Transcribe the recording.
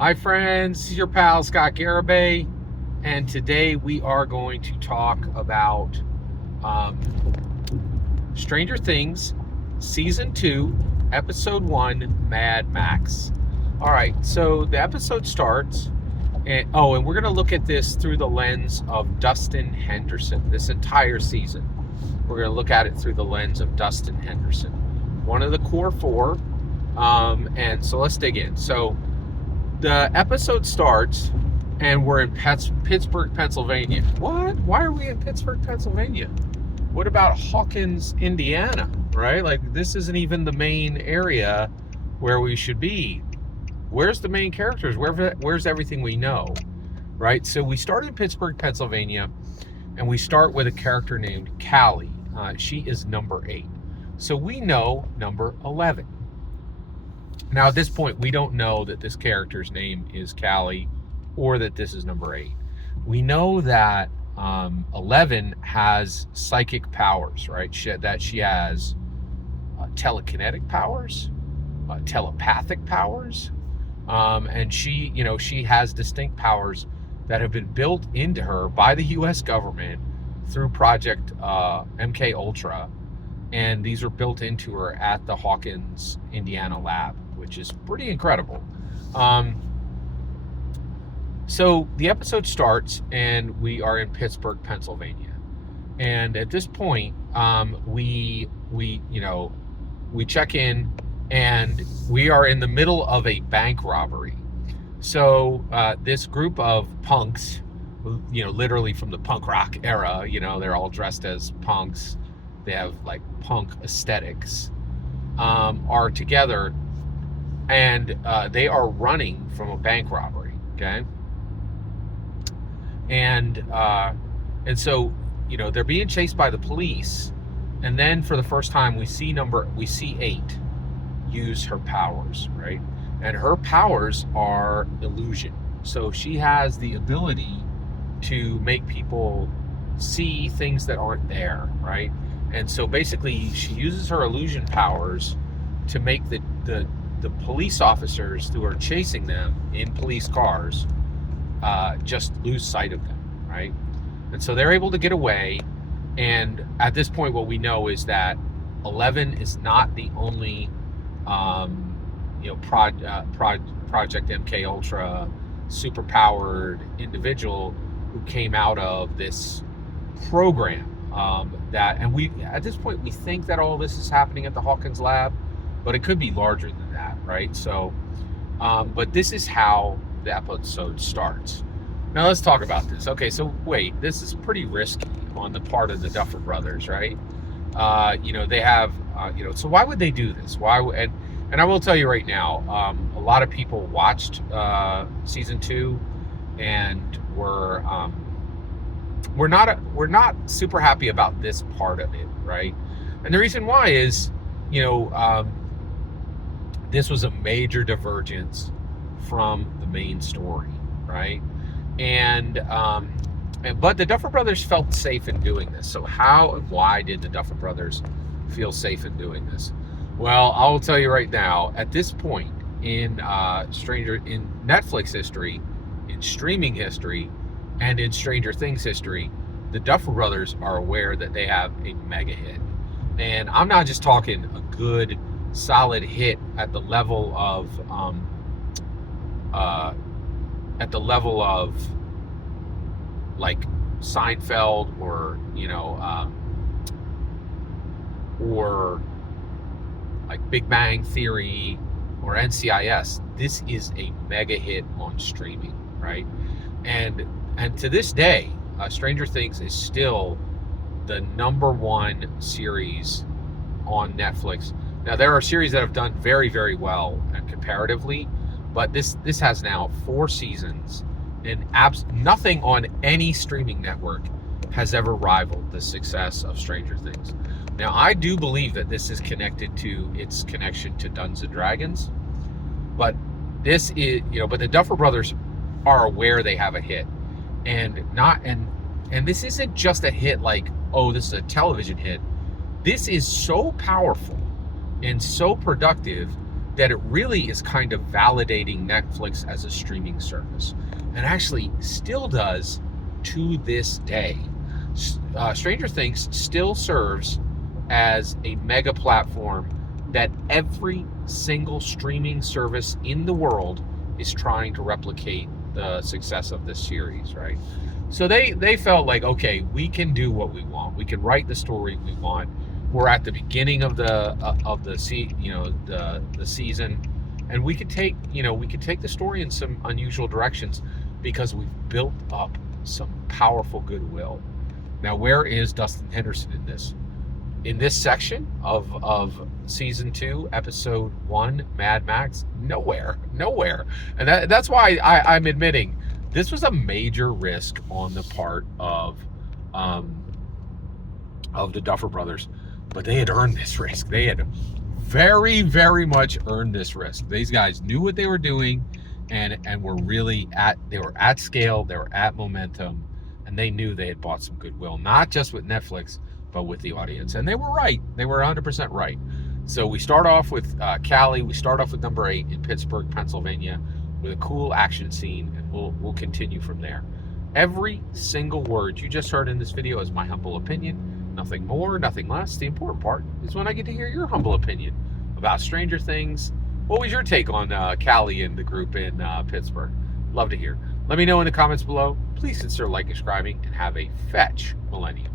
Hi friends, this is your pal Scott Garibay, and today we are going to talk about um, Stranger Things Season 2, Episode 1, Mad Max. Alright, so the episode starts, and we're going to look at this through the lens of Dustin Henderson, this entire season. We're going to look at it through the lens of Dustin Henderson, one of the core four, and so let's dig in. So the episode starts and we're in Pittsburgh, Pennsylvania. What? Why are we in Pittsburgh, Pennsylvania? What about Hawkins, Indiana, right? Like, this isn't even the main area where we should be. Where's the main characters? Where's everything we know, right? So we start in Pittsburgh, Pennsylvania, and we start with a character named Callie. She is number 8. So we know number 11. Now, at this point, we don't know that this character's name is Callie or that this is number 8. We know that 11 has psychic powers, right? She has telekinetic powers, telepathic powers, and she has distinct powers that have been built into her by the U.S. government through Project MK Ultra, and these are built into her at the Hawkins, Indiana lab, which is pretty incredible. So the episode starts and we are in Pittsburgh, Pennsylvania. And at this point, we check in and we are in the middle of a bank robbery. So this group of punks, literally from the punk rock era, they're all dressed as punks. They have like punk aesthetics, are together, and they are running from a bank robbery. Okay, and so they're being chased by the police, and then for the first time we see 8 use her powers, right? And her powers are illusion. So she has the ability to make people see things that aren't there, right? And so basically she uses her illusion powers to make the police officers who are chasing them in police cars just lose sight of them, right? And so they're able to get away. And at this point, what we know is that 11 is not the only Project MK Ultra super-powered individual who came out of this program. And we at this point we think that all this is happening at the Hawkins lab, but it could be larger than that, right? So, but this is how the episode starts. Now let's talk about this. Okay, so wait, this is pretty risky on the part of the Duffer brothers, right? They have, so why would they do this? And I will tell you right now, a lot of people watched season 2 and we're not super happy about this part of it, right? And the reason why is, this was a major divergence from the main story, right? But the Duffer Brothers felt safe in doing this. So how and why did the Duffer Brothers feel safe in doing this? Well, I'll tell you right now, at this point in Netflix history, in streaming history, and in Stranger Things history, the Duffer Brothers are aware that they have a mega hit. And I'm not just talking a good, solid hit at the level of like Seinfeld or like Big Bang Theory or NCIS. This is a mega hit on streaming, right? And to this day, Stranger Things is still the number 1 series on Netflix. Now, there are series that have done very, very well and comparatively, but this has now 4 seasons, and nothing on any streaming network has ever rivaled the success of Stranger Things. Now, I do believe that this is connected to its connection to Dungeons and Dragons, but this is, but the Duffer Brothers are aware they have a hit, and this isn't just a hit like, oh, this is a television hit. This is so powerful and so productive that it really is kind of validating Netflix as a streaming service, and actually still does to this day. Stranger Things still serves as a mega platform that every single streaming service in the world is trying to replicate the success of this series, right? So they felt like, okay, we can do what we want. We can write the story we want. We're at the beginning of the season, and we could take the story in some unusual directions because we've built up some powerful goodwill. Now, where is Dustin Henderson in this? In this section of season 2, episode 1, MADMAX, nowhere. And that's why I'm admitting this was a major risk on the part of the Duffer Brothers, but they had earned this risk. They had very, very much earned this risk. These guys knew what they were doing, and were really at scale, they were at momentum, and they knew they had bought some goodwill, not just with Netflix, but with the audience. And they were right. They were 100% right. So we start off with Cali. We start off with number 8 in Pittsburgh, Pennsylvania, with a cool action scene, and we'll continue from there. Every single word you just heard in this video is my humble opinion. Nothing more, nothing less. The important part is when I get to hear your humble opinion about Stranger Things. What was your take on Cali and the group in Pittsburgh? Love to hear. Let me know in the comments below. Please consider liking, subscribing, and have a fetch millennium.